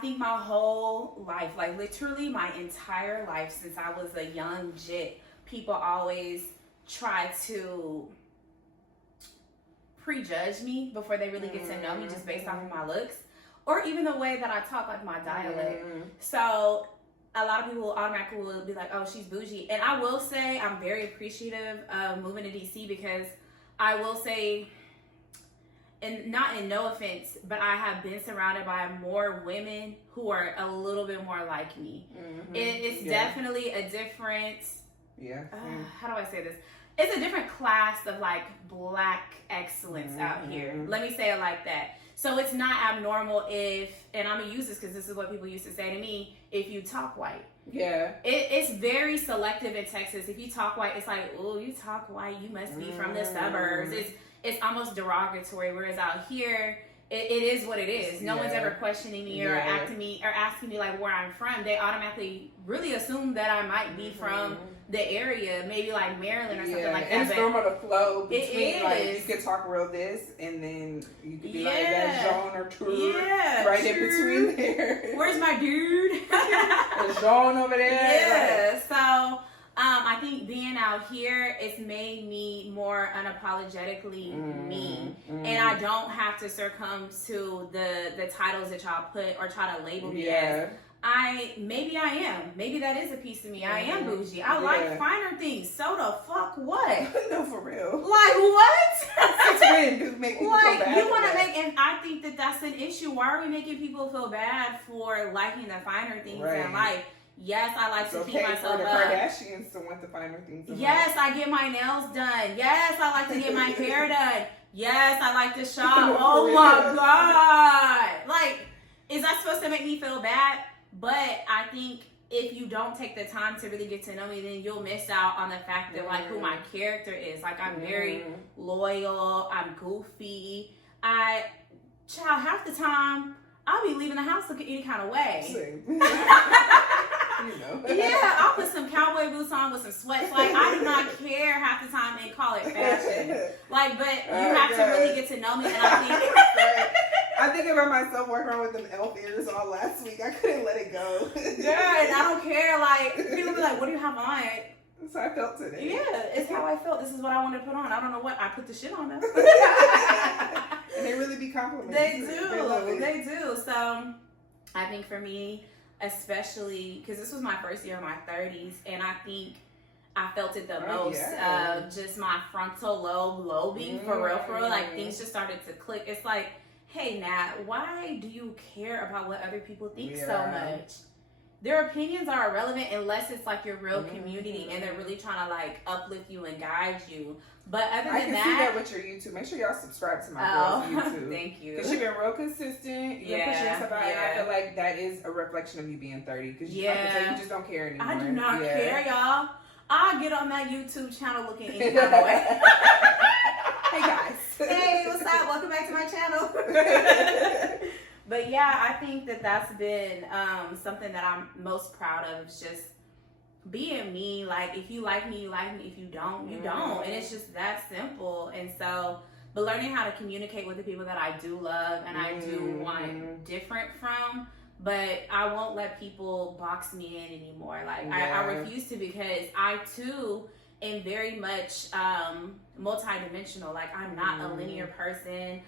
think my whole life, like literally my entire life since I was a young jit, people always try to prejudge me before they really get to know me just based off of my looks or even the way that I talk, like my dialect. So a lot of people automatically will be like, oh, she's bougie. And I will say I'm very appreciative of moving to DC because I will say, and not in no offense, but I have been surrounded by more women who are a little bit more like me. It's definitely a different, how do I say this? It's a different class of like black excellence out here. Let me say it like that. So it's not abnormal if, and I'm gonna use this because this is what people used to say to me, if you talk white. Yeah. It's very selective in Texas. If you talk white, it's like, oh, you talk white, you must be from the suburbs. It's almost derogatory. Whereas out here, it is what it is. No one's ever questioning me or asking me like where I'm from. They automatically really assume that I might be from the area, maybe like Maryland or something like that. And it's normal to flow between, it like, is. you could talk real this, and then you could be like that Jean or True right in true. between there. Where's my dude? There's Jean over there. Yeah, like. So I think being out here, it's made me more unapologetically me. And I don't have to succumb to the titles that y'all put or try to label me as. Maybe I am. Maybe that is a piece of me. I am bougie. I like finer things. So the fuck what? No, for real. Like what? It's weird, dude. Make people feel bad. You want to make, and I think that that's an issue. Why are we making people feel bad for liking the finer things in life? Yes, I like to keep myself for the up. Kardashians to want the finer things. Yes, I get my nails done. Yes, I like to get my hair done. Yes, I like to shop. Oh my God. Like, is that supposed to make me feel bad? But I think if you don't take the time to really get to know me, then you'll miss out on the fact that like who my character is. Like I'm very loyal. I'm goofy. Half the time I'll be leaving the house looking any kind of way. You know. Yeah, I'll put some cowboy boots on with some sweats. Like, I do not care half the time and call it fashion. Like, but you have to really get to know me. And I think about myself walking around with them elf ears all last week. I couldn't let it go. Yeah, and I don't care. Like, people be like, what do you have on? That's how I felt today. Yeah, it's how I felt. This is what I wanted to put on. I don't know what. I put the shit on them. And they really be complimenting. They do. They do. So, I think for me, especially because this was my first year in my 30s, and I think I felt it the most. Just my frontal lobe lobing for real. Like things just started to click. It's like, hey Nat, why do you care about what other people think so much? Their opinions are irrelevant unless it's like your real community and they're really trying to like uplift you and guide you. But other than I can see that with your YouTube. Make sure y'all subscribe to my girl's YouTube. Thank you. Because you've been real consistent. You're pushing yourself out. And I feel like that is a reflection of you being 30. Because you just don't care anymore. I do not care, y'all. I get on that YouTube channel looking any kind of way. Hey guys. Hey, what's up? Welcome back to my channel. But yeah, I think that that's been something that I'm most proud of. Is just being me. Like, if you like me, you like me. If you don't, you don't. And it's just that simple. And so, but learning how to communicate with the people that I do love and I do want different from, but I won't let people box me in anymore. Like, I refuse to, because I too am very much multidimensional. Like, I'm not a linear person.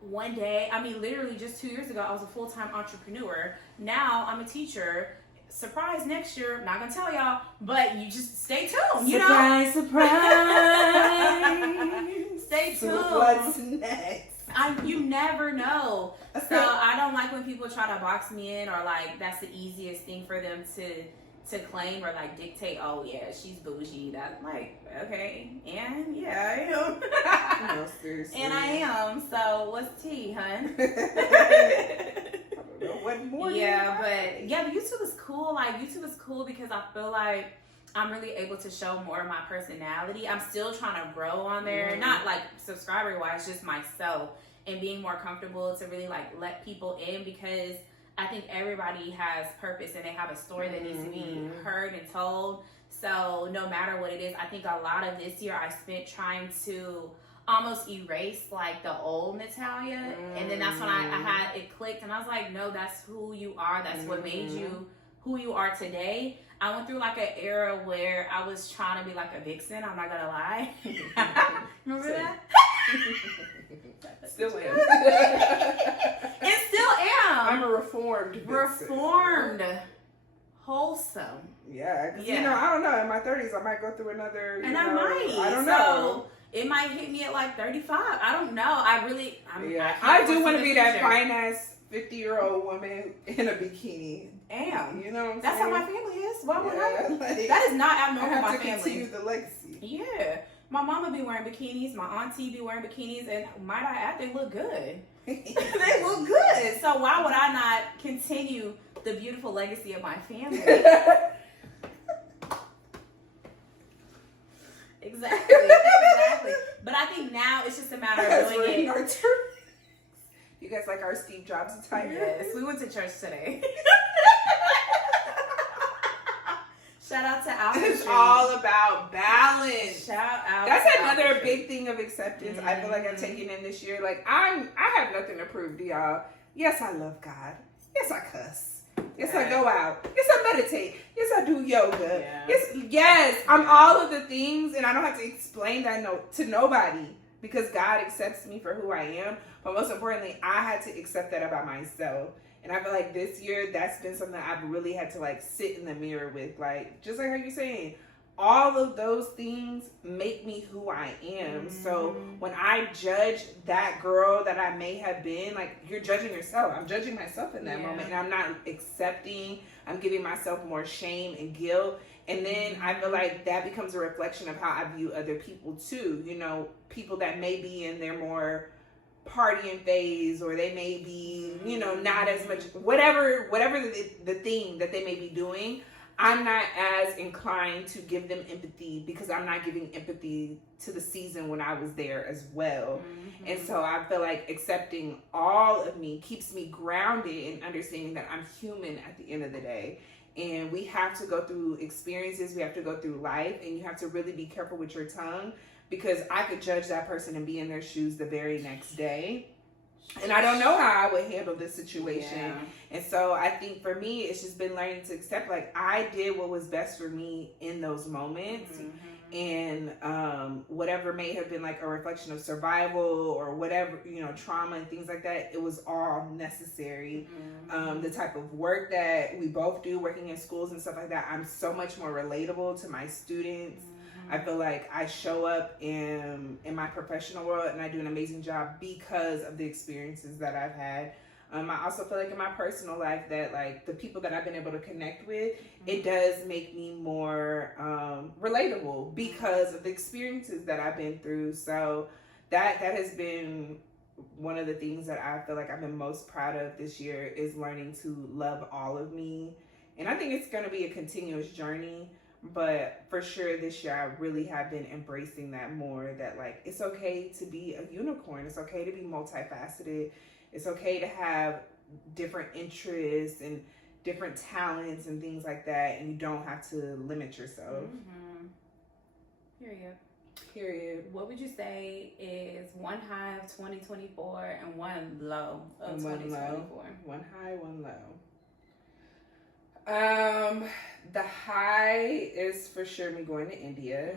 One day, I mean, literally just 2 years ago, I was a full-time entrepreneur. Now I'm a teacher. Surprise, next year, I'm not gonna tell y'all, but you just stay tuned. You know, surprise. Stay tuned. So what's next? You never know. So I don't like when people try to box me in, or like that's the easiest thing for them to claim or like dictate. Oh yeah, she's bougie. That's like, okay, and yeah, I am. No, seriously. And I am. So what's tea, hun? I don't know what more. Yeah, but YouTube is cool. Like, YouTube is cool because I feel like I'm really able to show more of my personality. I'm still trying to grow on there, not like subscriber wise, just myself, and being more comfortable to really like let people in, because I think everybody has purpose and they have a story that needs to be heard and told. So no matter what it is, I think a lot of this year I spent trying to almost erased like the old Natalya, and then that's when I had it clicked, and I was like, no, that's who you are. That's what made you who you are today. I went through like an era where I was trying to be like a vixen. I'm not gonna lie. Remember that? Still am. And still am. I'm a reformed vixen. Reformed. Wholesome. Yeah, because you know, I don't know. In my 30s, I might go through another. And I might. I don't know. It might hit me at like 35. I don't know. I do want to be that fine ass 50-year-old woman in a bikini. Damn. You know what I'm That's saying? how my family is. Why would I? Like, That is not abnormal. I have my to family. continue the legacy. Yeah. My mama be wearing bikinis. My auntie be wearing bikinis. And might I add, they look good. They look good. So why would I not continue the beautiful legacy of my family? Exactly. But I think now it's just a matter of doing it. You guys like our Steve Jobs attire? Yes, we went to church today. Shout out to Alpha It's Street. all about balance. Shout out. That's to another Alpha big Street. thing of acceptance. I feel like I've taken in this year. Like I have nothing to prove to y'all. Yes, I love God. Yes, I cuss. Yes, I go out. Yes, I meditate. Yes, I do yoga. Yes, I'm all of the things, and I don't have to explain that to nobody because God accepts me for who I am. But most importantly, I had to accept that about myself. And I feel like this year, that's been something I've really had to like sit in the mirror with. Like, just like how you're saying, all of those things make me who I am. So when I judge that girl that I may have been, like, you're judging yourself. I'm judging myself in that moment. And I'm not accepting. I'm giving myself more shame and guilt. And then I feel like that becomes a reflection of how I view other people too. You know, people that may be in their more partying phase, or they may be, you know, not as much, whatever the thing that they may be doing. I'm not as inclined to give them empathy because I'm not giving empathy to the season when I was there as well. And so I feel like accepting all of me keeps me grounded and understanding that I'm human at the end of the day. And we have to go through experiences, we have to go through life, and you have to really be careful with your tongue because I could judge that person and be in their shoes the very next day. And I don't know how I would handle this situation. Yeah. And so I think for me, it's just been learning to accept, like, I did what was best for me in those moments. And whatever may have been like a reflection of survival or whatever, you know, trauma and things like that, it was all necessary. The type of work that we both do, working in schools and stuff like that, I'm so much more relatable to my students. I feel like I show up in my professional world and I do an amazing job because of the experiences that I've had. I also feel like in my personal life that like the people that I've been able to connect with, it does make me more relatable because of the experiences that I've been through. So that has been one of the things that I feel like I've been most proud of this year is learning to love all of me. And I think it's going to be a continuous journey. But for sure this year I really have been embracing that more, that like it's okay to be a unicorn. It's okay to be multifaceted. It's okay to have different interests and different talents and things like that, and you don't have to limit yourself. Period. What would you say is one high of 2024 and one low of 2024? One high, one low. The high is for sure me going to India.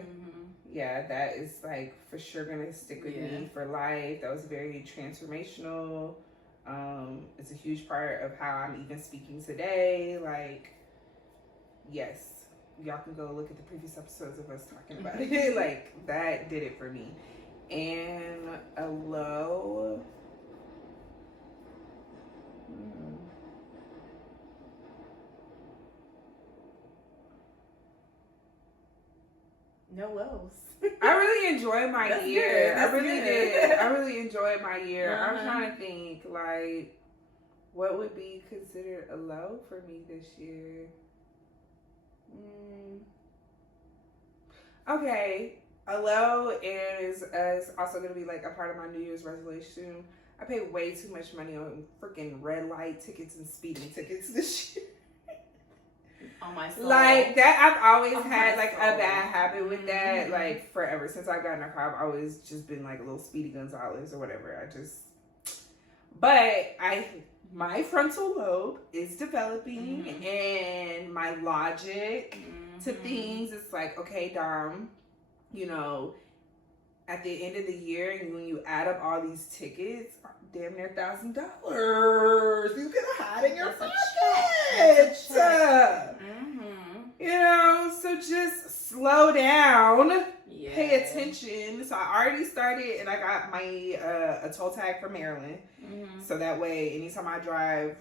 Yeah, that is like for sure gonna stick with me for life. That was very transformational. It's a huge part of how I'm even speaking today. Like, yes, y'all can go look at the previous episodes of us talking about it. Like, that did it for me. And a low. No lows. I really enjoyed my year. I really did. I really enjoyed my year. I'm trying to think, like, what would be considered a low for me this year? Okay. A low is also going to be, like, a part of my New Year's resolution. I paid way too much money on freaking red light tickets and speeding tickets this year. Oh on my soul. Like that, I've always had like a bad habit with that. Like forever since I got in a car, I've always just been like a little Speedy Gonzalez or whatever. But my frontal lobe is developing, and my logic to things. It's like, okay, Dom, you know, at the end of the year, and when you add up all these tickets, damn near $1,000. You can hide in your pocket. You know, so just slow down. Yeah. Pay attention. So I already started, and I got my a toll tag for Maryland. So that way, anytime I drive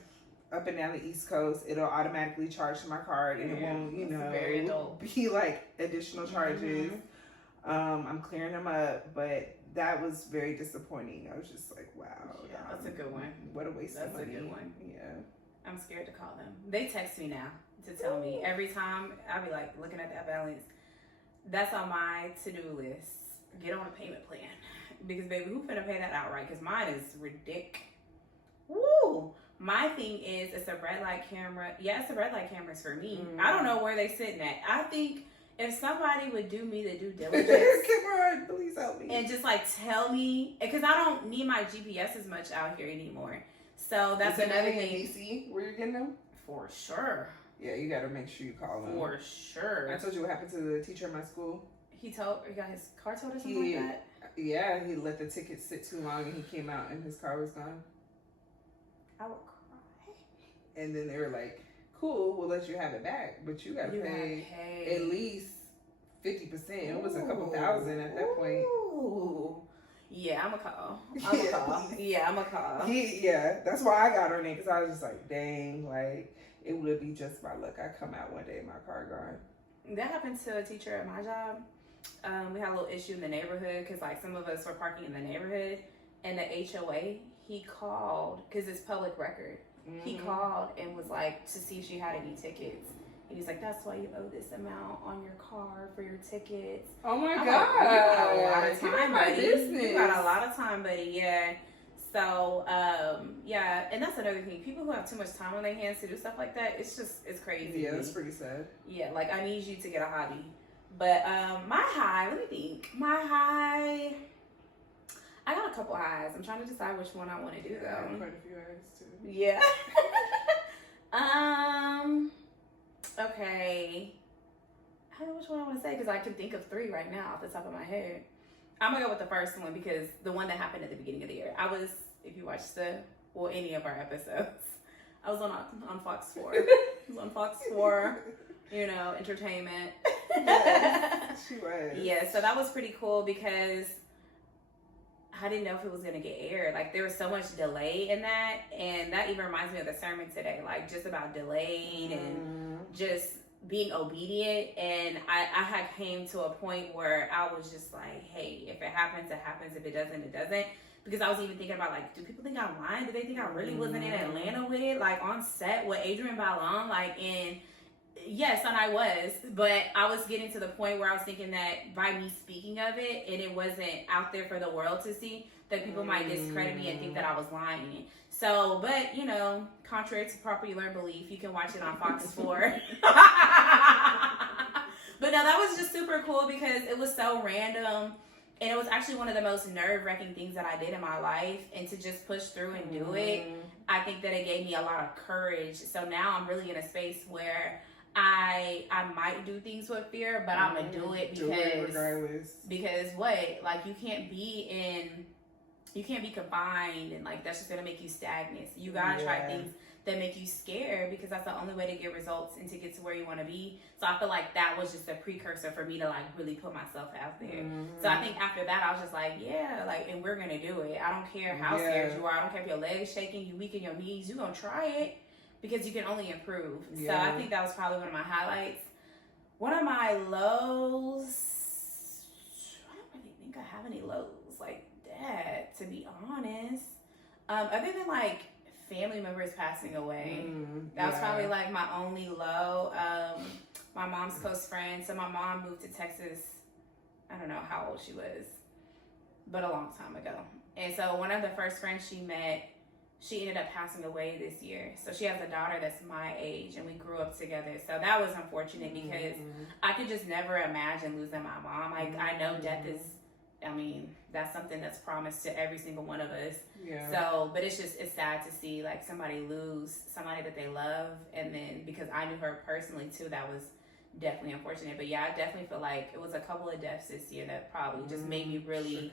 up and down the East Coast, it'll automatically charge to my card, and it won't, you know, be like additional charges. I'm clearing them up, but that was very disappointing. I was just like, wow. Yeah, that's a good one. What a waste of money. That's a good one. Yeah. I'm scared to call them. They text me now to tell me. Every time I'll be like looking at that balance. That's on my to-do list. Get on a payment plan. Because baby, who finna pay that outright? Because mine is ridiculous. Woo! My thing is, it's a red light camera. Yeah, it's a red light cameras for me. I don't know where they sitting at. I think if somebody would do me the due diligence, please help me, and just like tell me, because I don't need my GPS as much out here anymore. So that's another thing. In DC, where you're getting them? For sure. Yeah, you got to make sure you call them. For sure. I told you what happened to the teacher in my school. He got his car towed or something like that? Yeah, he let the ticket sit too long, and he came out and his car was gone. I would cry. And then they were like, cool, we'll let you have it back, but you got to pay at least 50%. It was a couple thousand at that point. Yeah, I'm a call. Yeah, I'm a call. Yeah, that's why I got on it, because I was just like, dang, like, it would be just my luck. I come out one day and my car gone. That happened to a teacher at my job. We had a little issue in the neighborhood because like some of us were parking in the neighborhood, and the HOA, he called because it's public record. He called and was like to see if she had any tickets. And he's like, that's why you owe this amount on your car for your tickets. Oh my God. Like, you got a lot of time, buddy. Business. You got a lot of time, buddy. Yeah. So, yeah. And that's another thing. People who have too much time on their hands to do stuff like that, it's crazy. Yeah, that's pretty sad. Yeah. Like, I need you to get a hobby. But, my high, let me think. My high, I got a couple highs. I'm trying to decide which one I want to do, though. I have quite a few highs, too. Yeah. Okay. I don't know which one I want to say because I can think of 3 right now off the top of my head. I'm going to go with the first one because the one that happened at the beginning of the year. I was, if you watched any of our episodes, I was on Fox 4. I was on Fox 4, you know, entertainment. Yes, she was. Yeah, so that was pretty cool because I didn't know if it was going to get aired. Like, there was so much delay in that. And that even reminds me of the sermon today. Like, just about delaying and just being obedient. And I had came to a point where I was just like, hey, if it happens, it happens. If it doesn't, it doesn't. Because I was even thinking about, like, do people think I'm lying? Do they think I really wasn't in Atlanta with it? Like, on set with Adrian Ballon? Like, and yes, and I was, but I was getting to the point where I was thinking that by me speaking of it and it wasn't out there for the world to see, that people might discredit me and think that I was lying. So, but, you know, contrary to popular belief, you can watch it on Fox 4. But no, that was just super cool because it was so random. And it was actually one of the most nerve-wracking things that I did in my life. And to just push through and do it, I think that it gave me a lot of courage. So now I'm really in a space where I might do things with fear, but I'm gonna do it regardless. Because what? Like, you can't be confined, and like that's just gonna make you stagnant. So you gotta try things that make you scared, because that's the only way to get results and to get to where you want to be. So I feel like that was just a precursor for me to like really put myself out there. So I think after that I was just like, yeah, like, and we're gonna do it. I don't care how scared you are. I don't care if your legs shaking, you weaken your knees. You're gonna try it. Because you can only improve. So I think that was probably one of my highlights. One of my lows, I don't really think I have any lows like that, to be honest. Other than like family members passing away. That was probably like my only low. My mom's close friend. So my mom moved to Texas. I don't know how old she was, but a long time ago. And so one of the first friends she met, she ended up passing away this year. So she has a daughter that's my age, and we grew up together. So that was unfortunate because I could just never imagine losing my mom. I know death is, I mean, that's something that's promised to every single one of us. Yeah. So, but it's sad to see like somebody lose somebody that they love. And then because I knew her personally too, that was definitely unfortunate. But yeah, I definitely feel like it was a couple of deaths this year that probably just made me really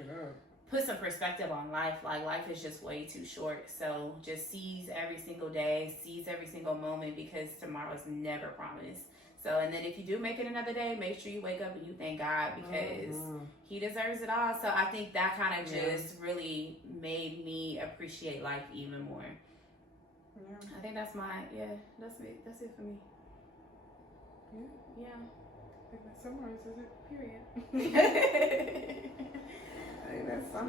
put some perspective on life. Like, life is just way too short. So just seize every single day, seize every single moment, because tomorrow's never promised. So, and then if you do make it another day, make sure you wake up and you thank God, because he deserves it all. So I think that kind of just really made me appreciate life even more. Yeah. I think that's that's it. That's it for me. Yeah. I think that summarizes it. Period.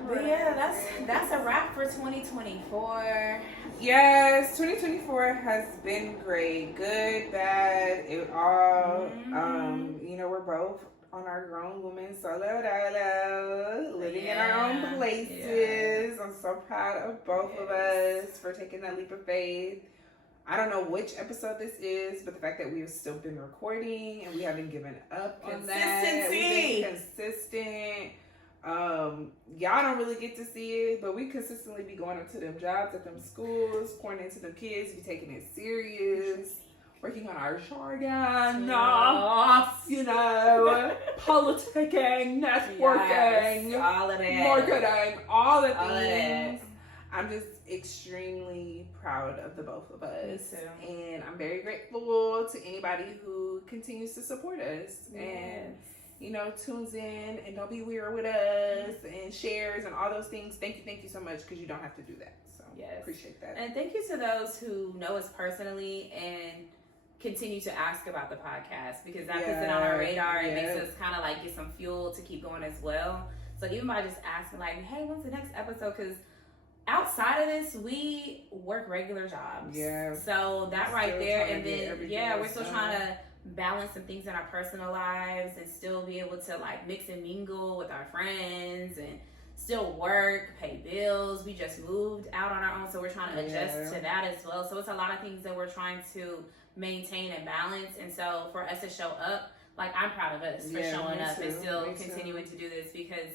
But yeah, that's a wrap for 2024. Yes, 2024 has been great. Good, bad, it all. You know, we're both on our grown woman solo dolo, living in our own places. Yeah. I'm so proud of both of us for taking that leap of faith. I don't know which episode this is, but the fact that we've still been recording and we haven't given up on that. We've been consistent. Y'all don't really get to see it, but we consistently be going up to them jobs at them schools, pouring into them kids, be taking it serious, working on our jargon, you know, politicking, networking, all of that, marketing, all the things. I'm just extremely proud of the both of us, and I'm very grateful to anybody who continues to support us and, you know, tunes in and don't be weird with us and shares and all those things. Thank you so much, because you don't have to do that. So appreciate that. And thank you to those who know us personally and continue to ask about the podcast, because that puts it on our radar and makes us kind of like get some fuel to keep going as well. So even by just asking like, hey, when's the next episode? Because outside of this, we work regular jobs. Yeah. So that right there, and then we're still trying to balance some things in our personal lives and still be able to like mix and mingle with our friends and still work, pay bills. We just moved out on our own, so we're trying to adjust to that as well. So it's a lot of things that we're trying to maintain and balance. And so for us to show up, like, I'm proud of us for showing up and still continuing to do this, because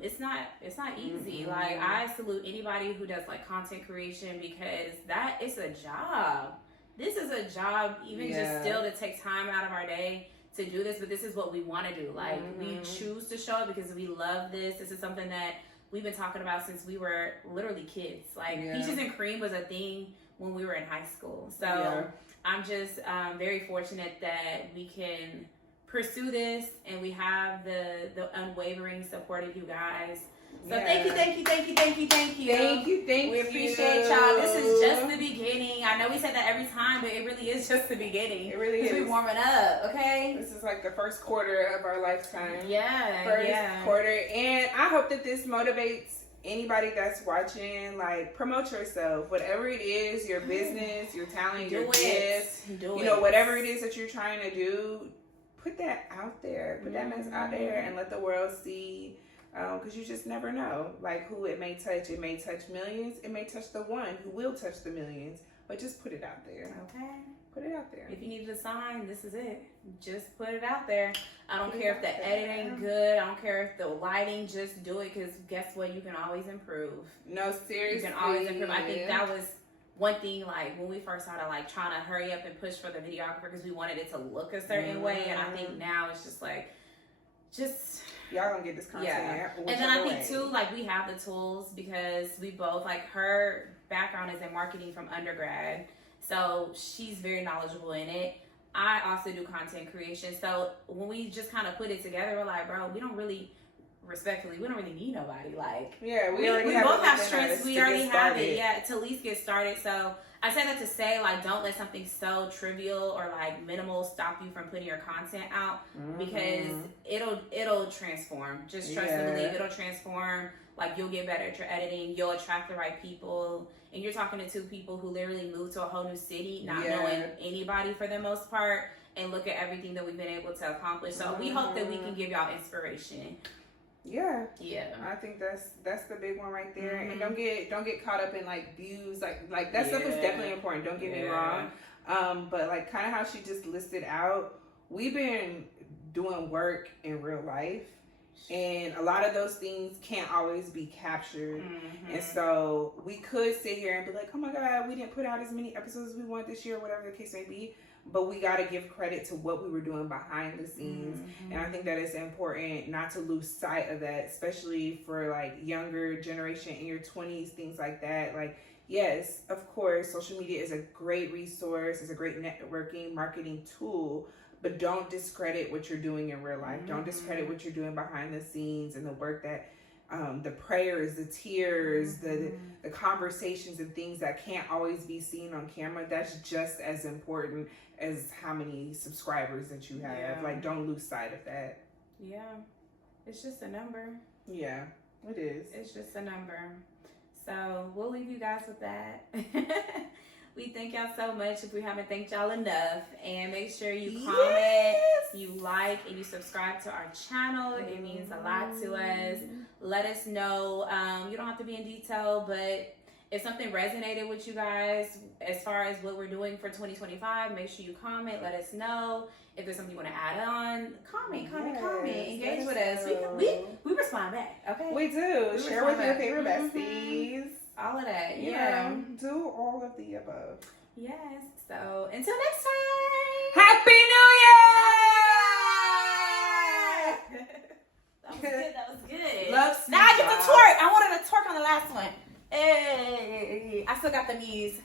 it's not easy. Like, I salute anybody who does like content creation, because that is a job. This is a job, even just still to take time out of our day to do this, but this is what we want to do. Like, we choose to show up because we love this. This is something that we've been talking about since we were literally kids. Like, Peaches and Cream was a thing when we were in high school. So I'm just very fortunate that we can pursue this, and we have the unwavering support of you guys. So thank you. We appreciate y'all. This is just the beginning. I know we said that every time, but it really is just the beginning. It really is. We're warming up, okay? This is like the first quarter of our lifetime. Yeah. First quarter. And I hope that this motivates anybody that's watching. Like, promote yourself. Whatever it is, your business, your talent, your gifts, you know, whatever it is that you're trying to do, put that out there. Put that mess out there and let the world see. Because you just never know, like, who it may touch. It may touch millions. It may touch the one who will touch the millions. But just put it out there. Okay. Put it out there. If you needed a sign, this is it. Just put it out there. I don't care if the edit ain't good. I don't care if the lighting. Just do it, because guess what? You can always improve. No, seriously. You can always improve. I think that was one thing, like, when we first started, like, trying to hurry up and push for the videographer, because we wanted it to look a certain way. And I think now it's just like, y'all gonna get this content. And then I think too, like, we have the tools, because we both, like, her background is in marketing from undergrad, so she's very knowledgeable in it. I also do content creation, so when we just kind of put it together, we're like, bro, we don't really need nobody. Like, we both have strengths. We already have it, to at least get started. So I say that to say, like, don't let something so trivial or like minimal stop you from putting your content out, because it'll transform. Just trust and believe, it'll transform. Like, you'll get better at your editing. You'll attract the right people. And you're talking to two people who literally moved to a whole new city, not knowing anybody for the most part, and look at everything that we've been able to accomplish. So we hope that we can give y'all inspiration. Yeah. Yeah. I think that's the big one right there. And don't get caught up in like views. Like that stuff is definitely important. Don't get me wrong. But like kind of how she just listed out, we've been doing work in real life, and a lot of those things can't always be captured. And so we could sit here and be like, oh my God, we didn't put out as many episodes as we want this year, whatever the case may be. But we got to give credit to what we were doing behind the scenes. And I think that it's important not to lose sight of that, especially for like younger generation in your 20s, things like that. Like, yes, of course, social media is a great resource. It's a great networking, marketing tool. But don't discredit what you're doing in real life. Don't discredit what you're doing behind the scenes and the work that, the prayers, the tears, the conversations and things that can't always be seen on camera. That's just as important as how many subscribers that you have. Yeah. Like, don't lose sight of that. Yeah. It's just a number. Yeah, it is. It's just a number. So we'll leave you guys with that. We thank y'all so much if we haven't thanked y'all enough. And make sure you comment, you like, and you subscribe to our channel. It means a lot to us. Let us know. You don't have to be in detail, but if something resonated with you guys as far as what we're doing for 2025, make sure you comment. Let us know. If there's something you want to add on, comment. Engage with us. We respond back, okay? We do. Share with your favorite besties. All of that, yeah. Do all of the above. Yes. So until next time. Happy New Year! That was good. Love. Now I get to twerk. I wanted to twerk on the last one. Hey, I still got the knees.